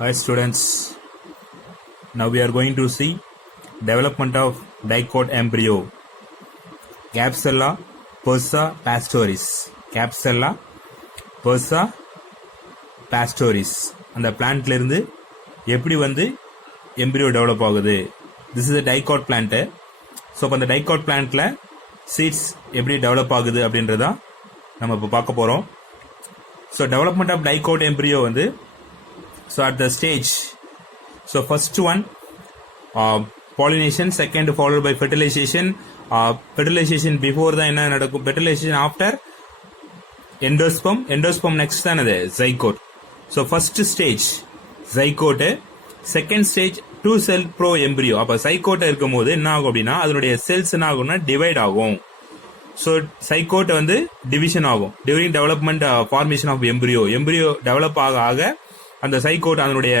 Hi students, now we are going to see development of dicot embryo Capsella persa pastoris. Capsella persa pastoris அந்த பிளான்ட்ல இருந்து எப்படி வந்து embryo develop ஆகுது. This is a dicot plant. So இப்போ அந்த dicot plantல seeds எப்படி develop ஆகுது அப்படின்றதா நம்ம இப்போ பார்க்க போகிறோம். So development of dicot embryo வந்து so at the stage, so first one pollination, second followed by fertilization. Fertilization before தான் என்ன நடக்கும், fertilization after endosperm next தான் அது zygote. So first stage zygote, second stage two cell pro embryo. அப்ப zygote இருக்கும்போது என்ன ஆகும் அப்படின்னா அதனுடைய செல்ஸ் என்ன ஆகும்னா டிவைட் ஆகும். ஸோ சைகோட் வந்து டிவிஷன் ஆகும் during development formation of embryo. Embryo develop ஆக ஆக அந்த சைகோட் அதனுடைய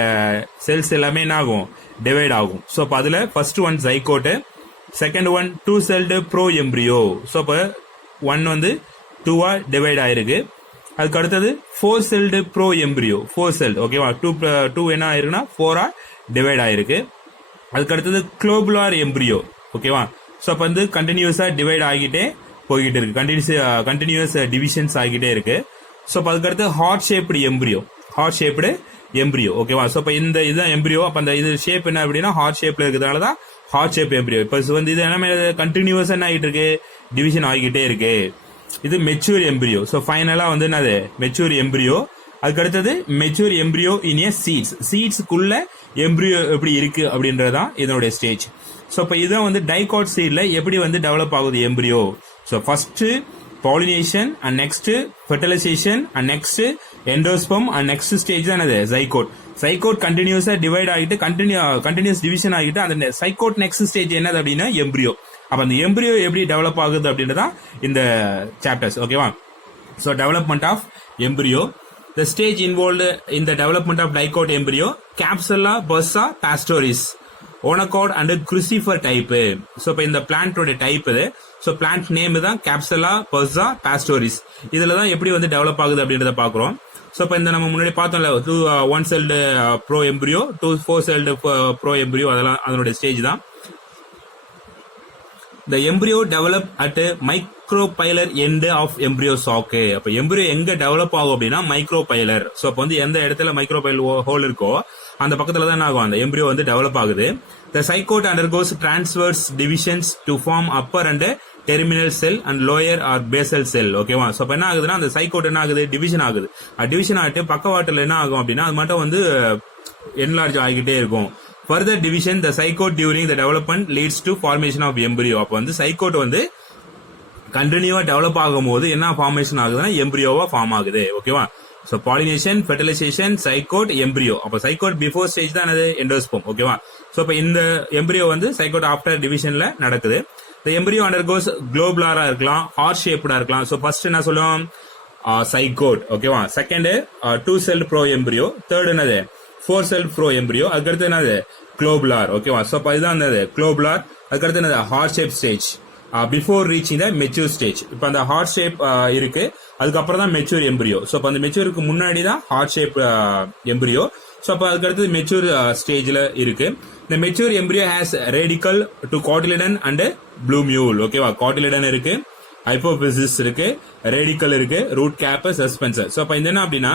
செல்ஸ் எல்லாமே என்ன ஆகும், டிவைட் ஆகும். ஸோ அப்போ அதில் first one zygote, second one two celled bro embryo. So இப்போ ஒன் வந்து டூவா டிவைட் ஆயிருக்கு. அதுக்கு அடுத்தது four celled bro embryo, four celled ஓகேவா, டூ என்ன ஆயிருக்குன்னா ஃபோரா டிவைட் ஆயிருக்கு. அதுக்கு அடுத்தது குளோபுலார் எம்பிரியோ ஓகேவா. ஸோ அப்போ வந்து கண்டினியூஸா டிவைட் ஆகிட்டே போய்கிட்டு இருக்கு, கண்டினியூஸ் டிவிஷன்ஸ் ஆகிட்டே இருக்கு. ஸோ அப்போ அதுக்கடுத்து heart shaped embryo, heart shaped embryo ஓகேவா. ஸோ இப்போ இந்த இதுதான் எம்பிரியோ. அப்போ அந்த இது ஷேப் என்ன அப்படின்னா ஹார்ட் ஷேப்ல இருக்கிறதுனால தான் ஹார்ட் ஷேப் எம்பிரியோ. இப்போ வந்து இது எல்லாமே கண்டினியூஸா என்ன ஆகிட்டு இருக்கு, டிவிஷன் ஆகிக்கிட்டே இருக்கு. இது மெச்சூர் எம்பிரியோ. ஸோ ஃபைனலா வந்து என்னது மெச்சூர் எம்பிரியோ. அதுக்கு அடுத்தது மெச்சூர் எம்பிரியோ இன் ஏ சீட்ஸ், சீட்ஸ்க்குள்ள எம்பிரியோ எப்படி இருக்கு அப்படின்றதான் இதனுடைய ஸ்டேஜ். ஸோ இப்போ இதுதான் வந்து டைகாட் சீட்ல எப்படி வந்து டெவலப் ஆகுது embryo. So first pollination and next fertilization and next endosperm and next stage தான் என்னது சைகோட். சைகோட் கண்டினியூஸா டிவைட் ஆகிட்டு கண்டினியூஸ் டிவிஷன் ஆகிட்டு அந்த சைகோட் நெக்ஸ்ட் ஸ்டேஜ் என்னது அப்படின்னா எம்பிரியோ. அப்ப அந்த எம்பிரியோ எப்படி டெவலப் ஆகுது அப்படின்றதா இந்த சாப்டர்ஸ் ஓகேவா. So development of embryo, the stage involved in the development of dicot embryo, Capsella bursa pastoris, Onacod and crucifer type. So இப்போ இந்த பிளான்டோட டைப் இது. ஸோ பிளான்ட் நேம் தான் Capsella bursa pastoris. இதுல தான் எப்படி வந்து டெவலப் ஆகுது அப்படின்றத பாக்குறோம். ஸோ இப்போ இந்த நம்ம முன்னாடி பார்த்தோம்ல, two one celled bro embryo, two four celled bro embryo, அதெல்லாம் அதனுடைய ஸ்டேஜ் தான். The embryo develop at micropylar end of embryo sac. அப்ப embryo எங்க டெவலப் ஆகும் அப்படின்னா மைக்ரோபைலர். சோ அப்ப வந்து எந்த இடத்துல மைக்ரோபைலர் ஹோல் இருக்கோ அந்த பக்கத்துல தான் ஆகும் அந்த எம்பிரியோ வந்து டெவலப் ஆகுது. The zygote undergoes transverse divisions to form upper and terminal cell and lower or basal cell ஓகேவா. சோ அப்ப என்ன ஆகுதுன்னா அந்த சைகோட் என்ன ஆகுது, டிவிஷன் ஆகுது. டிவிஷன் ஆகிட்டு பக்கவாட்டுல என்ன ஆகும் அப்படின்னா அது மட்டும் வந்து என்லார்ஜ் ஆகிட்டே இருக்கும். Further division, the zygote during the development leads to formation of embryo. அப்ப வந்து சைகோட் வந்து கண்டினியூவா டெவலப் ஆகும் போது என்ன ஃபார்மேஷன் ஆகுதுன்னா எம்பிரியோவா ஃபார்ம் ஆகுது ஓகேவா. So pollination, fertilization, zygote, embryo. அப்ப சைகோட் பிஃபோர் ஸ்டேஜ் தான் அது எண்டோஸ்பம் ஓகேவா. சோ இப்ப இந்த எம்பிரியோ வந்து சைகோட் ஆஃப்டர் டிவிஷன்ல நடக்குது. The embryo undergoes globular இருக்கலாம், ஹார்ட் ஷேப்டா இருக்கலாம். சோ ஃபர்ஸ்ட் என்ன சொல்லுவோம், சைகோட் ஓகேவா. செகண்ட் டூ செல் ப்ரோ எம்பிரியோ, தேர்ட் என்னது ஃபோர் செல் ப்ரோ எம்பிரியோ, அதுக்கடுத்து என்னது குளோபுலார் ஓகேவா. சோ அப்ப இதுதான் என்னது குளோபுலார். அதுக்கடுத்து என்னது heart shape stage before reaching the mature stage. இப்ப அந்த ஹார்ட் ஷேப் இருக்கு, அதுக்கப்புறம் தான் மெச்சூர் எம்பிரியோ. சோ அப்ப அந்த மெச்சூருக்கு முன்னாடி தான் ஹார்ட் ஷேப் எம்பிரியோ. சோ அப்ப அதுக்கடுத்து மெச்சூர் ஸ்டேஜ்ல இருக்கு. இந்த mature embryo has radicle two cotyledon and plumule ஓகேவா. காட்டிலிடன் இருக்கு, ஹைபோபிசிஸ் இருக்கு, ரேடிக்கல் இருக்கு, ரூட் கேப், சஸ்பென்சர். சோ அப்ப இந்த என்ன அப்படின்னா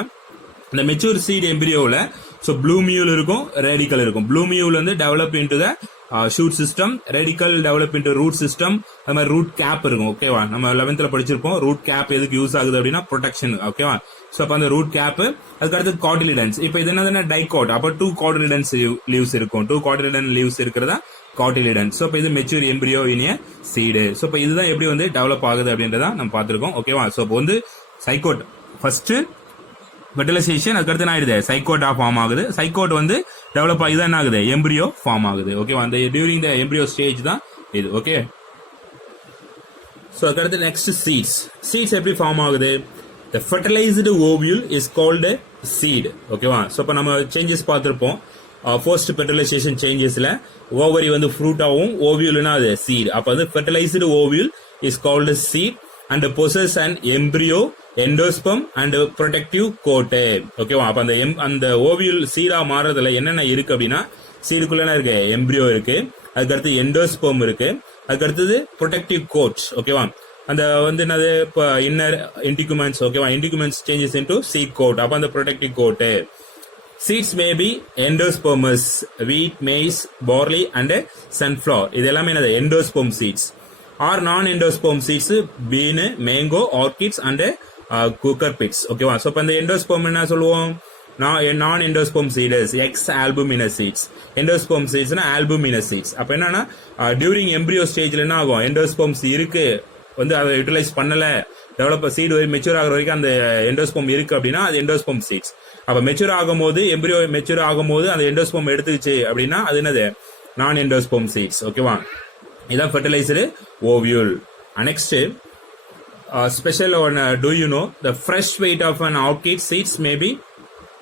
இந்த மெச்சூர் சீட் எம்பிரியோல சோ ப்ளூமியூல் இருக்கும், ரேடிக்கல் இருக்கும். ப்ளூமியூல் வந்து develop into the shoot system, radicle develop into root system. அது மாதிரி ரூட் கேப் இருக்கும் ஓகேவா. நம்ம 11th படிச்சிருப்போம் ரூட் கேப் எதுக்கு யூஸ் ஆகுது அப்படின்னா ப்ரொடெக்ஷன் ஓகேவா. சோ அப்ப அந்த ரூட் கேப், அதுக்கு அடுத்து காட்டிலிடன்ஸ். இப்ப இது என்னதுன்னா டைகாட், அப்ப 2 காட்டிலிடன்ஸ் லீவ்ஸ் இருக்கும், 2 காட்டிலிடன் லீவ்ஸ் இருக்கிறதா காட்டிலிடன்ஸ். சோ இப்ப இது மெச்சூர் எம்பிரியோ இன் ஏ சீடு. சோ இப்ப இதுதான் எப்படி வந்து டெவலப் ஆகுது அப்படின்றத நம்ம பார்த்திருக்கோம் ஓகேவா. சோ இப்போ வந்து சைகோட் ஃபர்ஸ்ட் ஃபெர்டிலைசேஷன், அதுக்கடுத்து என்ன ஆயிடுது சைகோட்டா ஃபார்ம் ஆகுது. சைகோட் வந்து டெவலப் ஆகி தான் என்ன ஆகுது எம்பிரியோ ஃபார்ம் ஆகுது ஓகேவா. அந்த டியூரிங் த எம்பிரியோ ஸ்டேஜ் தான் இது ஓகே. சோ அதுக்கடுத்து நெக்ஸ்ட் சீட்ஸ். சீட்ஸ் எப்படி ஃபார்ம் ஆகுது, the fertilized ovule is called seed ஓகேவா. சோ இப்ப நம்ம சேஞ்சஸ் பார்த்திருப்போம். ஃபர்ஸ்ட் ஃபெர்டிலைசேஷன் சேஞ்சஸ்ல ஓவரி வந்து ஃப்ரூட் ஆகும், ஓவியூல்னா அது சீட். அப்ப வந்து fertilized ovule is called seed and possess an embryo endosperm and protective coat. ஓகேவா? அப்ப அந்த ஓவியல் சீடா மாறதுல என்னென்ன இருக்கு அப்படின்னா, சீடுக்குள்ள என்ன இருக்கு? எம்ப்ரியோ இருக்கு, அதுக்கடுத்து எண்டோஸ்பம் இருக்கு, அதுக்கடுத்தது ப்ரொடெக்டிவ் கோட். ஓகேவா? அந்த வந்து என்னது, இப்போ இன்னர் இன்டிகுமெண்ட்ஸ். ஓகேவா? Integuments changes into seed coat. அப்ப அந்த protective coat. Seeds may be endospermous, wheat, maize, barley and sunflower. இது எல்லாமே என்னது? endosperm seeds. Or non-endosperm seeds, bean, mango, orchids and cooker pits. ஓகேவா? ஸோ இப்போ இந்த endosperm என்ன சொல்லுவோம்? non-endosperm seeds, ex-albuminous seeds. endosperm seedsனா albuminous seeds. அப்ப என்னன்னா during embryo stageல என்ன ஆகும்? endosperms இருக்கு, வந்து அதை யூட்டிலைஸ் பண்ணல, டெவலப் சீடு மெச்சூர் ஆகிற வரைக்கும் அந்த எண்டோஸ்பம் இருக்கு அப்படின்னா அது எண்டோஸ்பம் சீட்ஸ். அப்ப மெச்சூர் ஆகும்போது, எம்பிரியோ மெச்சூர் ஆகும்போது அந்த எண்டோஸ்பம் எடுத்துக்கிச்சு அப்படின்னா அது என்னது? நான் எண்டோஸ்பம் சீட்ஸ். ஓகேவா? இதான் fertilized ovule. Next special one, do you know the fresh weight of an orchid seeds may be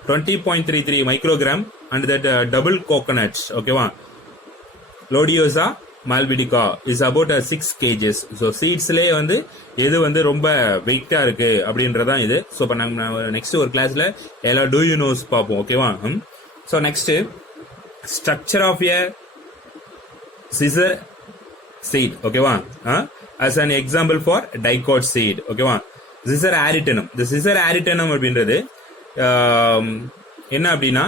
20.33 microgram and that double coconut. ஓகேவா? Lodoicea maldivica is about 6 kgs. So சீட்ஸ்லேயே வந்து எது வந்து ரொம்ப வெயிட்டா இருக்கு அப்படின்றதான் இது. ஸோ இப்போ நம்ம நெக்ஸ்ட் ஒரு கிளாஸ்ல எல்லா டூ யூ நோஸ் பார்ப்போம். ஓகேவா? So next structure of a cicer seed. ஓகேவா? as an example for dicot seed. ஓகேவா? Cicer arietinum. இந்த சிசர் ஆரிட்டனம் அப்படின்றது என்ன அப்படின்னா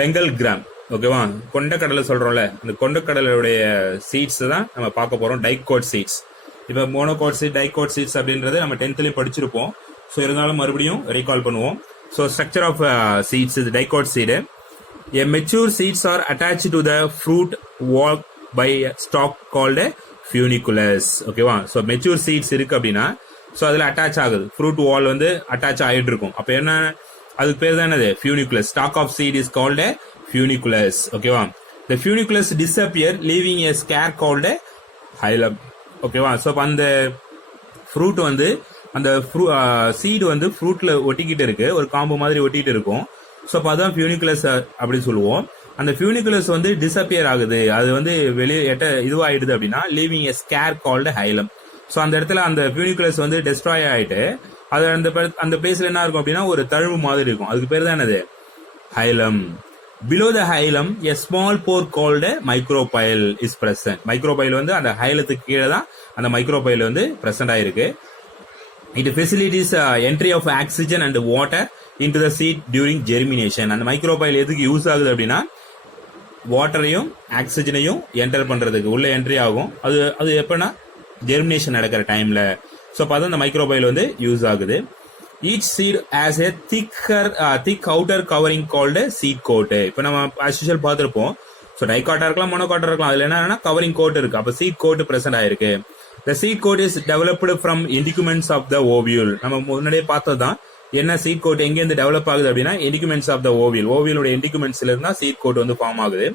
பெங்கல் கிராம். ஓகேவா? கொண்டக்கடலை சொல்றோம்ல, அந்த கொண்டக்கடலையுடைய சீட்ஸ் தான் நம்ம பார்க்க போறோம், டைகோட் சீட்ஸ். இப்போ மோனோகோட் சீட், டைகோட் சீட்ஸ் அப்படின்றது நம்ம 10th படிச்சிருப்போம். ஸோ இருந்தாலும் மறுபடியும் ரீகால் பண்ணுவோம். ஸோ ஸ்ட்ரக்சர் ஆஃப் சீட்ஸ், இது dicot seed. A mature seeds are attached to the fruit wall by stalk called funiculus. ஓகேவா? ஸோ மெச்சூர் சீட்ஸ் இருக்கு அப்படின்னா ஸோ அதில் அட்டாச் ஆகுது, ஃப்ரூட் வால் வந்து அட்டாச் ஆகிட்டு இருக்கும். அப்போ என்ன, அதுக்கு பேர் தான் என்னது? funiculus. Stalk of seed is called funiculus. ஓகேவா? The funiculus disappear leaving a scare called hilum. ஓகேவா? ஸோ அந்த ஃப்ரூட் வந்து அந்த சீடு வந்து ஃப்ரூட்ல ஒட்டிக்கிட்டு இருக்கு, ஒரு காம்பு மாதிரி ஒட்டிக்கிட்டு இருக்கும். ஸோ அப்போ அதான் ஃபியூனிகுலஸ் அப்படின்னு சொல்லுவோம். அந்த ஃபியூனிகுலஸ் வந்து டிசப்பியர் ஆகுது, அது வந்து வெளியே இதுவாயிடுது அப்படின்னா லீவிங் எ ஸ்கேர் கால்டு ஹைலம். ஸோ அந்த இடத்துல அந்த ஃபியூனிகுலஸ் வந்து டெஸ்ட்ராய் ஆயிட்டு அது அந்த பிளேஸ்ல என்ன இருக்கும் அப்படின்னா ஒரு தழுவு மாதிரி இருக்கும். அதுக்கு பேர் தான் என்னது? ஹைலம். Below the hilum, a small pore called micropyle is present. Micropyle வந்து அந்த ஹைலத்துக்கு கீழே தான் அந்த மைக்ரோபைல் வந்து பிரசன்ட் ஆயிருக்கு. It facilitates entry of oxygen and water into the seed during germination. அந்த மைக்ரோபைல் எதுக்கு யூஸ் ஆகுது அப்படின்னா வாட்டரையும் ஆக்சிஜனையும் என்டர் பண்றதுக்கு உள்ள என்ட்ரி ஆகும். அது எப்பன்னா ஜெர்மினேஷன் நடக்கிற டைம்ல. ஸோ அப்போ அந்த மைக்ரோபைல் வந்து யூஸ் ஆகுது. Each seed has a thick outer covering called seed coat. இப்போ நம்ம as usual பார்த்திருப்போம். ஸோ டைகாட்டா இருக்கலாம், மோனோகாட்டா இருக்கலாம். அதுல என்னன்னா கவரிங் கோட் இருக்கு. அப்போ சீட் கோட் பிரசன்ட் ஆயிருக்கு. The seed coat is developed from indicuments of the ovule. நம்ம முன்னாடியே பார்த்ததுதான். என்ன சீட் கோட் எங்க இருந்து டெவலப் ஆகுது அப்படின்னா indicuments of the ovule. ஓவியலோட indicuments இருந்தா சீட் கோட் வந்து ஃபார்ம் ஆகுது.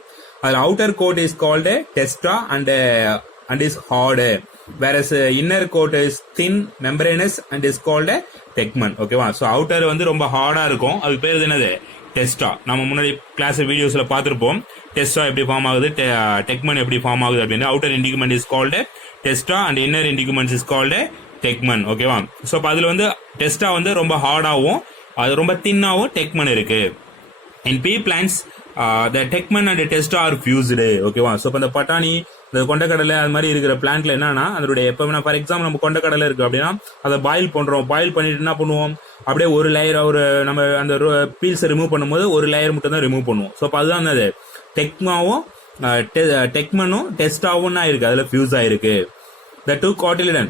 அதுல outer coat is called testa and is hard, whereas inner coat is thin, membranous and is called tegmen. ஓகேவா? ஸோ அவுட்டர் வந்து ரொம்ப ஹார்டா இருக்கும், அது பேர் என்னது? டெஸ்டா. நம்ம முன்னாடி கிளாஸ் வீடியோஸ்ல பார்த்திருப்போம் டெஸ்டா எப்படி ஃபார்ம் ஆகுது, டெக்மன் எப்படி ஃபார்ம் ஆகுது அப்படின்னு. Outer integument is called testa and inner integument is called tegmen. ஓகேவா? ஸோ இப்போ அதுல வந்து டெஸ்டா வந்து ரொம்ப ஹார்டாகவும் அது ரொம்ப தின்னாவும் டெக்மன் இருக்கு. In pea plants the tegmen and testa are fused. ஓகேவா? ஸோ இப்போ இந்த பட்டாணி, இந்த கொண்டக்கடலை அது மாதிரி இருக்கிற பிளான்ட்ல என்னன்னா அதனுடைய எப்ப ஃபார் எக்ஸாம்பிள் நம்ம கொண்டக்கடலை இருக்கு அப்படின்னா அதை பாயில் பண்றோம். பாயில் பண்ணிட்டு என்ன பண்ணுவோம், அப்படியே ஒரு லேயர் நம்ம அந்த பீல்ஸை ரிமூவ் பண்ணும்போது ஒரு லேயர் மட்டும் தான் ரிமூவ் பண்ணுவோம். ஸோ அப்போ அதுதான் அந்த டெக்மாவும் டெக்மனும் டெஸ்டாவும் இருக்கு, அதுல ஃபியூஸ் ஆயிருக்கு. The two cotyledon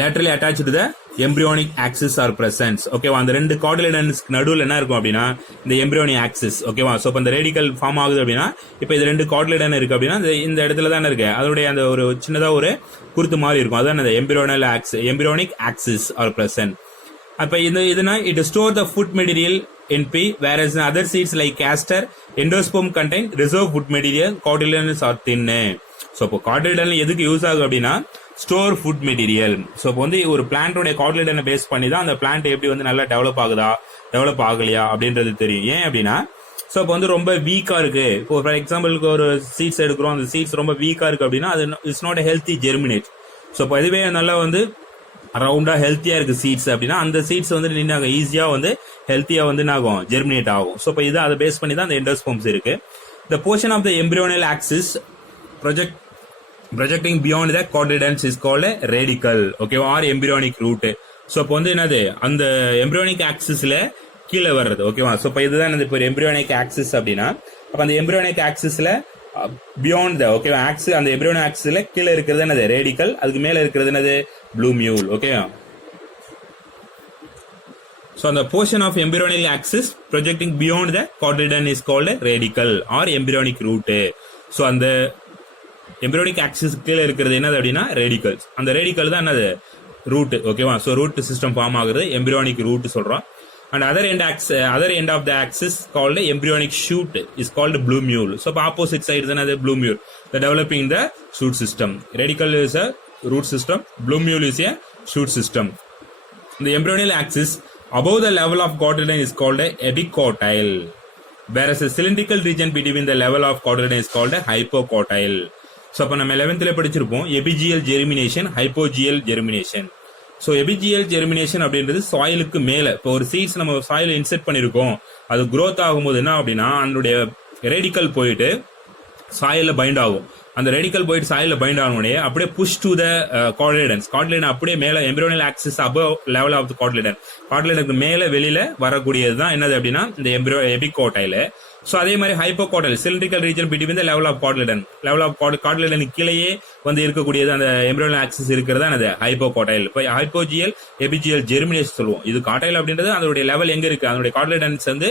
laterally attached to the embryonic axis are present. ஓகேவா? அந்த ரெண்டு கார்டிலேடன்ஸ் நடுவில் என்ன இருக்கும் அப்படின்னா இந்த எம்பிரியோனிக் ஆக்சிஸ். ஓகேவா? ஸோ இப்போ இந்த ரேடிக்கல் ஃபார்ம் ஆகுது அப்படின்னா இப்போ இது ரெண்டு கார்டிலேடன் இருக்கு அப்படின்னா இந்த இடத்துல தான் இருக்கு, அதனுடைய அந்த ஒரு சின்னதா ஒரு குருத்து மாதிரி இருக்கும், அதான் அந்த எம்பிரியோனிக் ஆக்சிஸ் ஆர் பிரசன்ட். அப்ப இதுனா it store the food material in P, whereas in other seeds like castor, endosperm contain reserve food material, cotyledons are thin. So இப்போ கார்டிலேடன் எதுக்கு யூஸ் ஆகும் அப்படின்னா ஸ்டோர் ஃபுட் மெட்டீரியல். ஸோ இப்போ வந்து ஒரு பிளான்டோட கார்டிலேடனை base பண்ணி தான் அந்த பிளான்ட் எப்படி வந்து நல்லா டெவலப் ஆகுதா டெவலப் ஆகலையா அப்படின்றது தெரியும். ஏன் அப்படின்னா ஸோ இப்போ வந்து ரொம்ப வீக்கா இருக்கு, இப்போ ஃபார் எக்ஸாம்பிளுக்கு ஒரு சீட்ஸ் எடுக்கிறோம், அந்த சீட்ஸ் ரொம்ப வீக்கா இருக்கு அப்படின்னா அது it's not healthy germinate. So இப்போ இதுவே நல்லா வந்து ரவுண்டா ஹெல்த்தியா இருக்கு சீட்ஸ் அப்படின்னா அந்த சீட்ஸ் வந்து நின்னாங்க ஈஸியா வந்து ஹெல்த்தியா வந்து ஆகும் ஜெர்மினேட் ஆகும். ஸோ இப்போ இதை அதை பேஸ் பண்ணி தான் அந்த எண்டோஸ்போம்ஸ் இருக்கு. The portion of the embryonal axis projecting beyond the cotyledons is called a radicle, okay, or embryonic root. So இப்போ வந்து என்னது அந்த எம்பிரியோனிக் ஆக்சிஸ்ல கீழே வர்றது, ஓகேவா. ஸோ இப்போ இதுதான் இப்போ எம்பிரியோனிக் ஆக்சிஸ் அப்படின்னா அப்போ அந்த எம்பிரியோனிக் ஆக்சிஸ்ல பியாண்ட் த, ஓகேவா, ஆக்சிஸ் அந்த எம்பிரியோனிக் ஆக்சிஸ்ல கீழே இருக்கிறது என்னது ரேடிக்கல், அதுக்கு மேல இருக்கிறது என்னது ப்ளூமியூல், ஓகேவா. So the portion of embryonic axis projecting beyond the cotyledon is called a radicle or embryonic root. So அந்த embryonic axis கீழே இருக்கிறது என்னது அப்படின்னா radicals. அந்த radical தான் என்னது root, ஓகேவா. So root system form ஆகுறது embryonic root சொல்றோம். And other end of the axis called embryonic shoot is called blumule. So opposite side is another blumule. The developing the shoot system. Radical is a root system. Blumule is a shoot system. The embryonal axis above the level of cotyledon is called a epicotyle, whereas a cylindrical region between the level of cotyledon is called a hypocotyle. So அப்ப நம்ம 11th படிச்சிருப்போம் எபிஜியல் germination, ஹைப்போஜியல் germination. So எபிஜியல் germination அப்படின்றது சாயிலுக்கு மேல இப்போ ஒரு seeds நம்ம சாயில insert பண்ணிருக்கோம், அது growth ஆகும்போது என்ன அப்படின்னா அதனுடைய ரேடிக்கல் போயிட்டு சாயில பைண்ட் ஆகும். அந்த ரேடிக்கல் போயிட்டு சாயில பைண்ட் ஆகணுடைய அப்படியே புஷ் டு த காட்லேடன்ஸ், காட்லேடன் அப்படியே மேல embryonal axis above level of the cotyledon, காட்லேடனுக்கு மேல வெளியில வரக்கூடியது தான் என்னது அப்படின்னா இந்த எபிகோட்டைல. ஸோ அதே மாதிரி hypocotyl cylindrical region between the level of cotyledon, level of காட்லேடனுக்கு கீழேயே வந்து இருக்கக்கூடியது அந்த எம்பிரியோனல் ஆக்சிஸ் இருக்கிறது அந்த ஹைப்போகாட்டைல். இப்போ ஹைப்போஜியல் எபிஜியல் ஜெர்மினேஷன் சொல்லுவோம். இது காட்டைல் அப்படின்றது அதோடைய லெவல் எங்க இருக்கு, அதோடைய காட்லேடன்ஸ் வந்து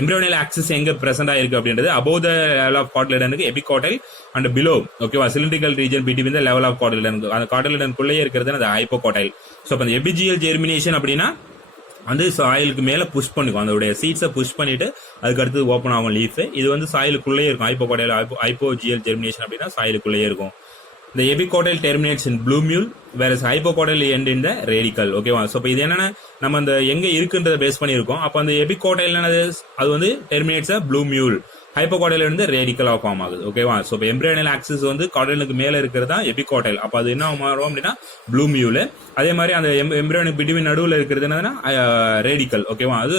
எம்பிரியோனல் ஆக்சிஸ் எங்க பிரசன்ட் ஆயிருக்கு அப்படின்றது அபவ் த லெவல் ஆஃப் காட்லேடனுக்கு எபிகாட்டைல் அண்ட் பிலோ, ஓகேவா, cylindrical region between the level of cotyledon, அந்த காட்லேடனுக்குள்ளேயே இருக்கிறது அந்த ஹைப்போகாட்டைல். ஸோ அப்ப அந்த எபிஜியல் ஜெர்மினேஷன் அப்படின்னா வந்து சாயிலுக்கு மேல புஷ் பண்ணிக்கும், அதோடைய சீட்ஸை புஷ் பண்ணிட்டு அதுக்கு அடுத்து ஓப்பன் ஆகும் லீஃப். இது வந்து சாயிலுக்குள்ளேயே இருக்கும். ஹைப்போகாட்டைல் ஹைப்போஜியல் ஜெர்மினேஷன் அப்படின்னா சாயிலுக்குள்ளேயே இருக்கும். The epicotyl terminates in blumule, whereas hypocotyl end in the radicle, ஓகேவா. ஸோ இப்போ இது என்னன்னா நம்ம அந்த எங்க இருக்குன்றத பேஸ் பண்ணியிருக்கோம். அப்போ அந்த எபிகோட்டைல் அது வந்து டெர்மினேட்ஸ் blumule, ஹைப்போகாட்டைல் வந்து ரேடிக்கலா ஃபார்ம் ஆகுது, ஓகேவா. ஸோ இப்போ எம்பிரியோனல் ஆக்சிஸ் வந்து காட்லேடனுக்கு மேல இருக்கிறது தான் எபிகோட்டைல். அப்போ அது என்ன மாறும் அப்படின்னா ப்ளூமியூல். அதே மாதிரி அந்த எம்பிரியோனிக் பிட்வீன் நடுவில் இருக்கிறது என்னன்னா ரேடிக்கல், ஓகேவா, அது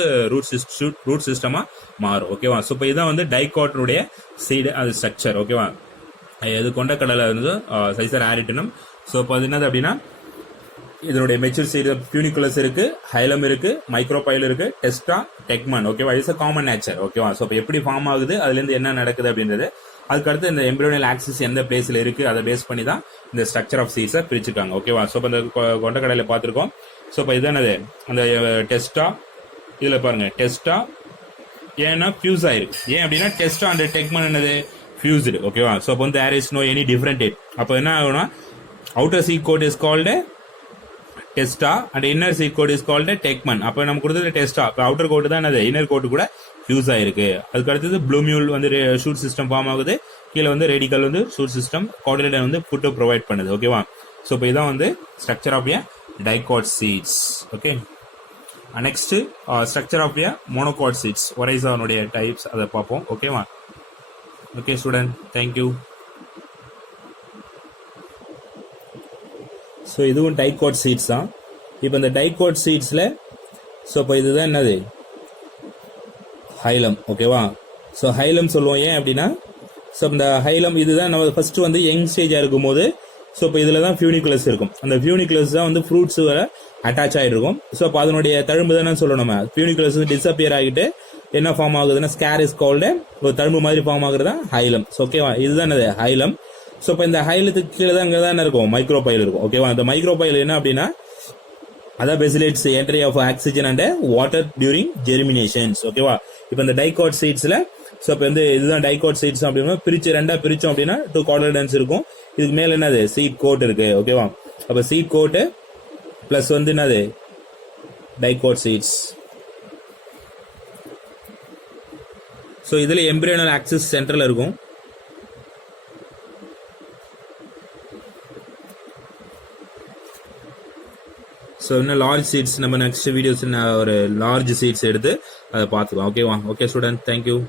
ரூட் சிஸ்டமா மாறும், ஓகேவா. ஸோ இப்போ இதான் வந்து டைகாட்னுடைய சீடு அது ஸ்ட்ரக்சர், ஓகேவா. இது கொண்ட கடலை வந்து சைசர் ஆரிட்டினம். ஸோ இப்போ அது என்னது அப்படின்னா இதனுடைய மெச்சூர் சைடு பியூனிகுலஸ் இருக்கு, ஹைலம் இருக்கு, மைக்ரோபைல் இருக்கு, டெஸ்டா, டெக்மன், ஓகேவா. இட்ஸ் காமன் நேச்சர், ஓகேவா. ஸோ இப்போ எப்படி ஃபார்ம் ஆகுது, அதுல இருந்து என்ன நடக்குது அப்படின்றது, அதுக்கடுத்து இந்த எம்பிரியோனல் ஆக்சிஸ் எந்த பிளேஸ்ல இருக்கு அதை பேஸ் பண்ணி தான் இந்த ஸ்ட்ரக்சர் ஆஃப் சீட்ஸை பிரிச்சுட்டாங்க, ஓகேவா. ஸோ இப்போ இந்த கொண்ட கடலையில பார்த்துருக்கோம். ஸோ இப்போ இது என்னது அந்த டெஸ்டா, இதுல பாருங்க டெஸ்டா ஏன்னா ஃபியூஸ் ஆயிருக்கு. ஏன் அப்படின்னா டெஸ்டா அண்ட் டெக்மன் என்னது ஃபியூஸ்டு, ஓகேவா. ஸோ அப்போ வந்து there is no any different. அப்போ என்ன ஆகும்னா outer seed coat is called testa and inner seed coat is called tegmen. அப்போ நம்ம கொடுத்தது டெஸ்டா, இப்போ அவுட்டர் கோட் தான் என்னது இன்னர் கோட் கூட ஃபியூஸ் ஆயிருக்கு. அதுக்கு அடுத்தது ப்ளூமியூல் வந்து ஷூட் சிஸ்டம் ஃபார்ம் ஆகுது, கீழே வந்து ரேடிக்கல் வந்து ஷூட் சிஸ்டம், காட்லேடன் வந்து ஃபுட்டை ப்ரொவைட் பண்ணுது, ஓகேவா. ஸோ இப்போ இதான் வந்து structure of a dicot seeds, okay. Next structure of a monocot seeds, ஒரைசானுடைய டைப்ஸ் அதை பார்ப்போம், ஓகேவா. Okay student, thank you. So இதுவும் டைகாட் சீட்ஸ் தான். இப்போ இந்த டைகாட் சீட்ஸ்ல ஸோ இப்போ இதுதான் என்னது ஹைலம், ஓகேவா. ஸோ ஹைலம் சொல்லுவோம். ஏன் அப்படின்னா ஸோ இந்த ஹைலம் இதுதான் நம்ம ஃபர்ஸ்ட் வந்து யங் ஸ்டேஜா இருக்கும் போது ஸோ இப்போ இதுல தான் ஃபியூனிகுலஸ் இருக்கும். அந்த ஃபியூனிகுலஸ் தான் வந்து ஃப்ரூட்ஸ் அட்டாச் ஆகிருக்கும். ஸோ அப்போ அதனுடைய தழும்பு தானே சொல்லணும். நம்ம ஃபியூனிகுலஸ் டிஸப்பியர் ஆகிட்டு என்ன ஃபார்ம் ஆகுதுன்னா ஸ்கேர் இஸ் கால்டு, ஒரு தழும்பு மாதிரி ஃபார்ம் ஆகுறதா ஹைலம். ஓகேவா, இதுதான் என்னது ஹைலம். ஸோ இப்போ இந்த ஹைலத்துக்கு கீழே தான் இங்கே தான் இருக்கும் மைக்ரோபைல் இருக்கும், ஓகேவா. இந்த மைக்ரோபைல் என்ன அப்படின்னா அதான் facilitates entry of oxygen and water during germinations, ஓகேவா. இப்போ இந்த டைகாட் சீட்ஸ்ல ஸோ இப்போ வந்து இதுதான் டைகாட் சீட்ஸ் அப்படின்னா பிரிச்சு ரெண்டா பிரிச்சோம் அப்படின்னா 2 காட்லேடன்ஸ் இருக்கும். இதுக்கு மேல என்னது சீட் கோட் இருக்கு, ஓகேவா. அப்ப சீட் கோட் பிளஸ் வந்து என்னது டைகாட் சீட்ஸ். ஸோ இதுல எம்பிரியோனல் ஆக்சிஸ் சென்டர்ல இருக்கும். ஸோ இன்னும் லார்ஜ் சீட்ஸ் நம்ம நெக்ஸ்ட் வீடியோஸ் ஒரு லார்ஜ் சீட்ஸ் எடுத்து அதை பார்த்துக்கலாம், ஓகேவா. Okay student, thank you.